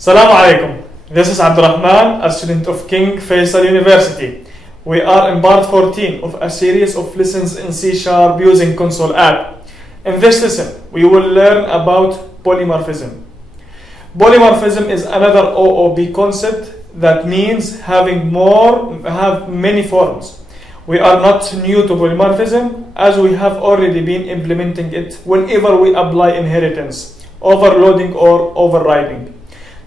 Assalamu alaikum. This is Abdulrhman, a student of King Faisal University. We are in part 14 of a series of lessons in C# using console app. In this lesson, we will learn about polymorphism. Polymorphism is another OOP concept that means have many forms. We are not new to polymorphism, as we have already been implementing it whenever we apply inheritance, overloading or overriding.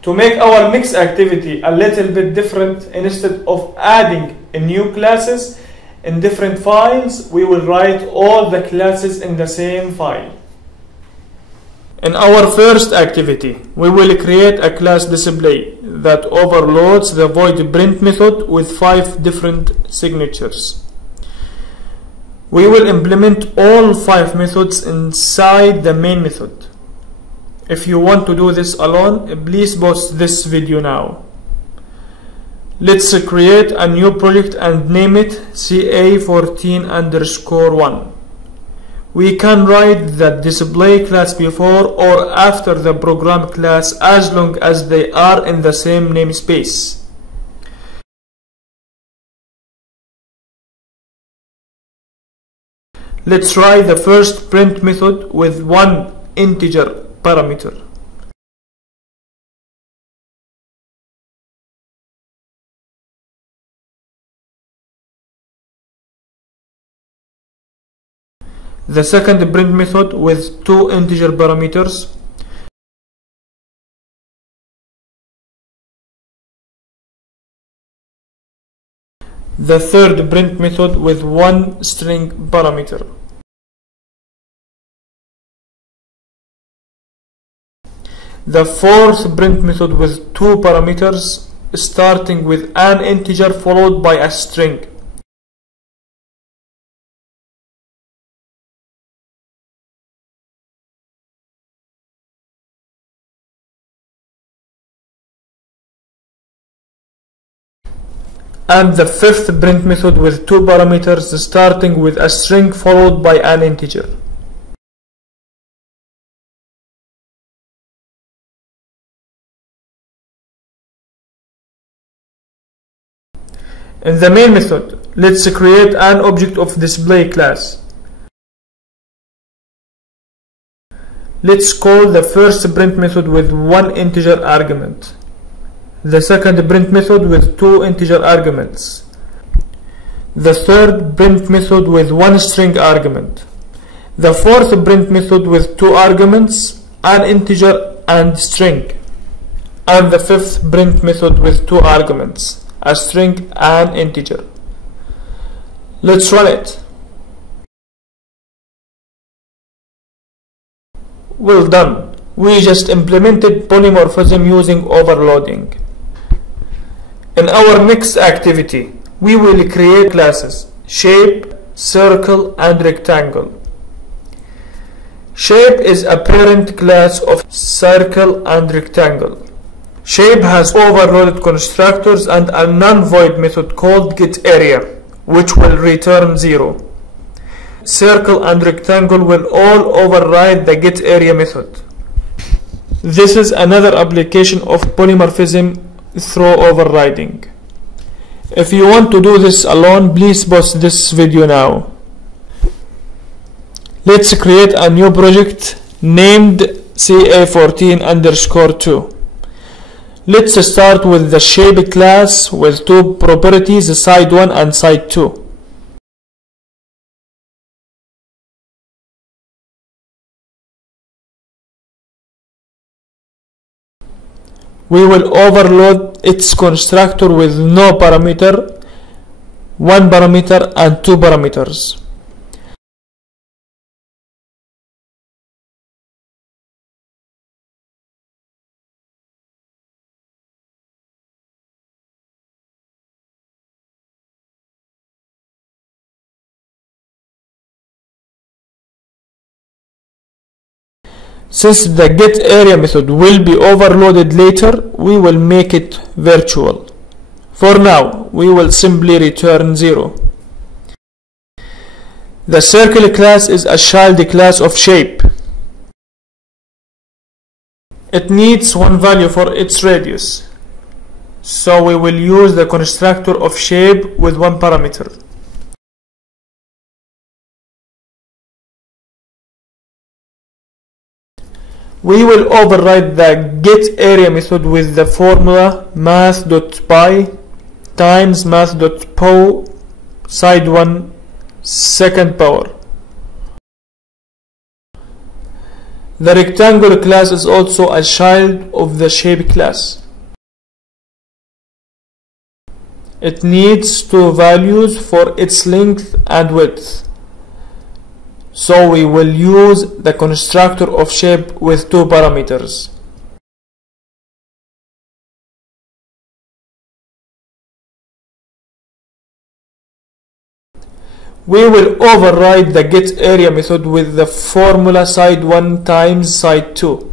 To make our mix activity a little bit different, instead of adding new classes in different files, we will write all the classes in the same file. In our first activity, we will create a class display that overloads the void print method with 5 different signatures. We will implement all 5 methods inside the main method. If you want to do this alone, please pause this video now. Let's create a new project and name it CA14_1. We can write the display class before or after the program class as long as they are in the same namespace. Let's write the first print method with one integer parameter. The second print method with 2 integer parameters. The third print method with 1 string parameter. The fourth print method with 2 parameters, starting with an integer followed by a string. And the fifth print method with 2 parameters, starting with a string followed by an integer. In the main method, let's create an object of display class. Let's call the first print method with 1 integer argument. The second print method with 2 integer arguments. The third print method with 1 string argument. The fourth print method with 2 arguments, an integer and string. And the fifth print method with 2 arguments, a string and integer. Let's run it. Well done. We just implemented polymorphism using overloading. In our next activity, we will create classes shape, circle and rectangle. Shape is a parent class of circle and rectangle. Shape has overloaded constructors and a non-void method called getArea, which will return 0. Circle and rectangle will all override the getArea method. This is another application of polymorphism through overriding. If you want to do this alone, please pause this video now. Let's create a new project named CA14_2. Let's start with the shape class with 2 properties, side 1 and side 2. We will overload its constructor with no parameter, 1 parameter and 2 parameters. Since the getArea method will be overloaded later, we will make it virtual. For now, we will simply return 0. The circle class is a child class of shape. It needs one value for its radius, so we will use the constructor of shape with one parameter. We will override the getArea method with the formula math.py times math.po side 1 second power. The rectangle class is also a child of the shape class. It needs two values for its length and width, so we will use the constructor of shape with two parameters. We will override the getArea method with the formula side 1 times side 2.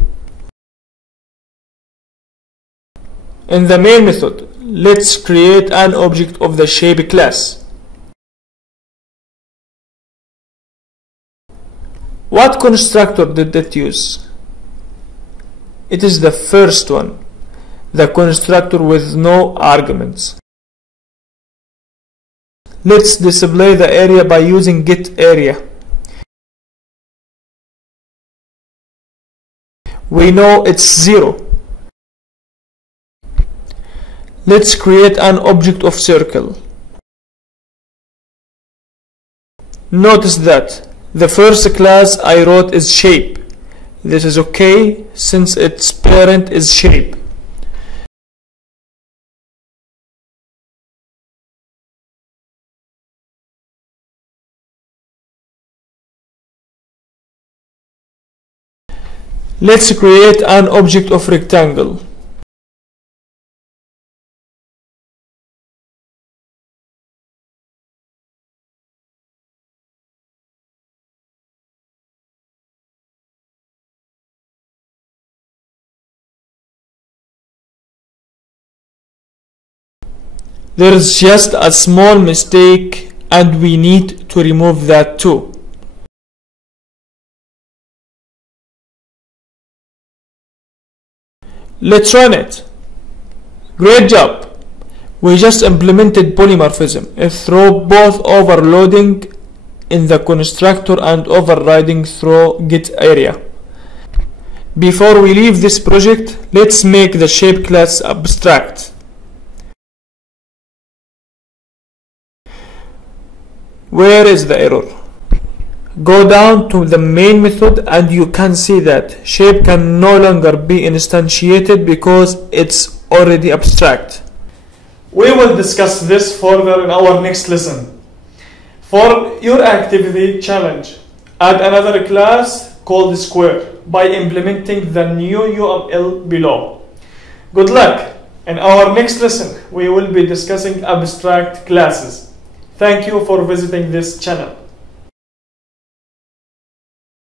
In the main method, let's create an object of the shape class. What constructor did it use? It is the first one, the constructor with no arguments. Let's display the area by using getArea. We know it's 0. Let's create an object of circle. Notice that the first class I wrote is shape. This is okay since its parent is shape. Let's create an object of rectangle. There is just a small mistake and we need to remove that too. Let's run it. Great job! We just implemented polymorphism through both overloading in the constructor and overriding through getArea. Before we leave this project, let's make the shape class abstract. Where is the error? Go down to the main method and you can see that shape can no longer be instantiated because it's already abstract. We will discuss this further in our next lesson. For your activity challenge, add another class called square by implementing the new UML below. Good luck! In our next lesson, we will be discussing abstract classes. Thank you for visiting this channel.